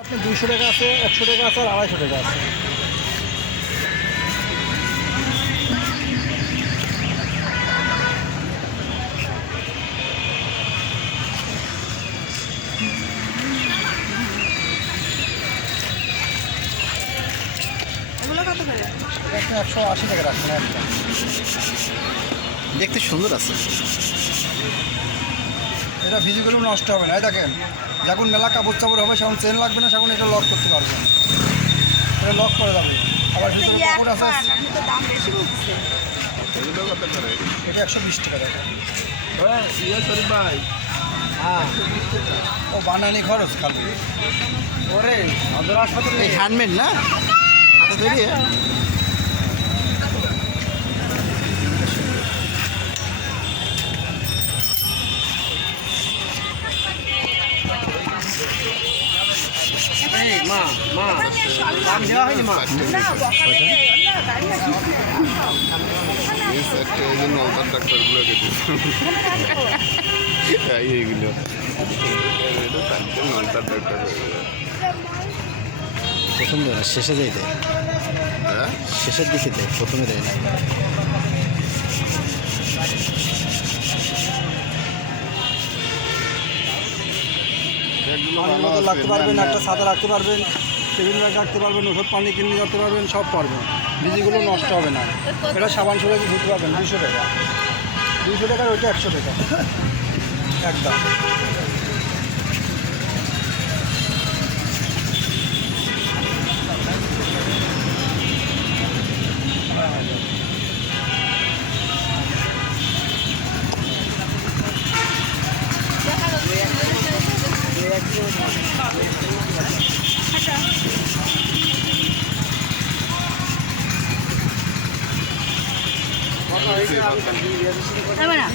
আপনি 200 টাকা আছে, 100 টাকা আছে, আর 250 টাকা আছে। এগুলো কত করে? আপনি 180 টাকা রাখবেন একটা। দেখতে সুন্দর আছে। এটা ভিজিগুলো নষ্ট হবে না। এই দেখেন, যখন মেলা কাপড় চাপড় হবে তখন চেন লাগবে না, তখন এটা লক করতে পারবেন। এটা লক করে যাবে। আবার ভিতরে কাপড় আছে, আমি তো দাম বেশি বলতেছে। এটা 120 টাকা দেখেন। ভাই হ্যাঁ, ও বানানি খরচ খালি। ওরে সদর হাসপাতাল এই হ্যান্ডমেড না, হাতে তৈরি। মা মা দাম দেওয়া হয়নি মা না, বকালে না, গাড়ি আছে। এই জন্য নলতার ট্রাক্টরগুলো কেটে এইগুলো নলতার ট্রাক্টর প্রথম দেয় না, শেষে যেই দেয়, হ্যাঁ শেষের দিকে দেয়, প্রথমে দেয় না। পানির বোতল রাখতে পারবেন, একটা ছাতা রাখতে পারবেন, টেবিল ব্যাগ রাখতে পারবেন, ওষুধ পানি কিনে যেতে পারবেন, সব পারবেন। ভিজিগুলো নষ্ট হবে না। এটা সাবান সুরে ধুতে পারবেন 200 টাকা। 200 টাকার ওইটা 100 টাকা একদম। হবে না।